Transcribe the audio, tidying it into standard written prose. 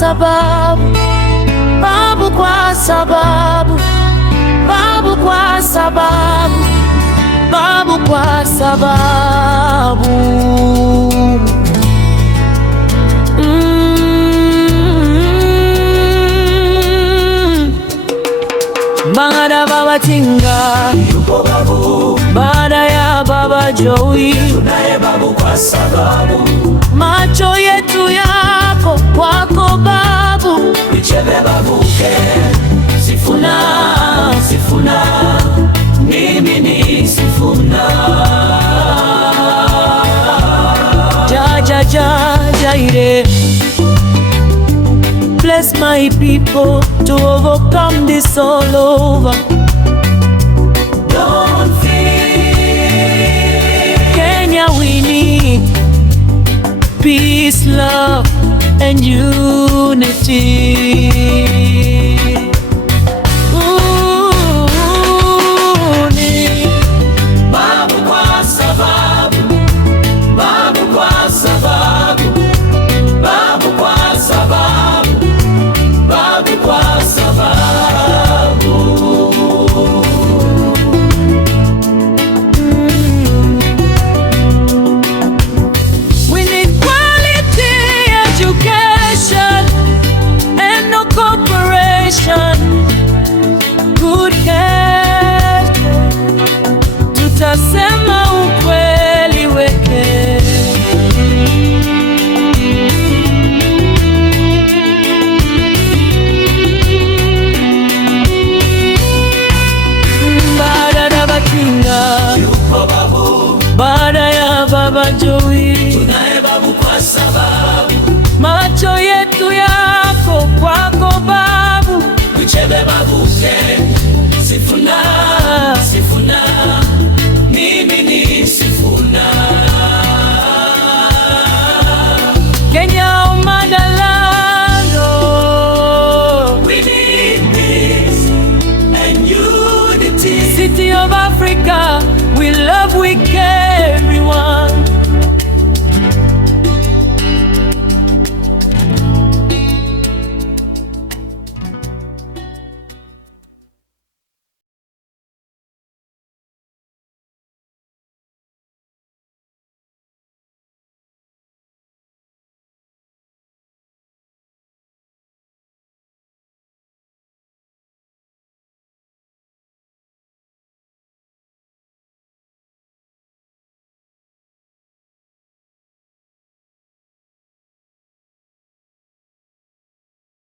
sababu, babu kwa sababu, babu kwa sababu, babu kwa sababu. Baada Baba Tinga yupo babu, baada ya Baba Joey tunaye babu kwa sababu. Macho yetu yako kwako babu, Ichebe babuke, Sifuna, Sifuna, mimi ni Sifuna. Jaire. Bless my people to overcome this all over. Don't fear. Kenya we need peace, love and unity.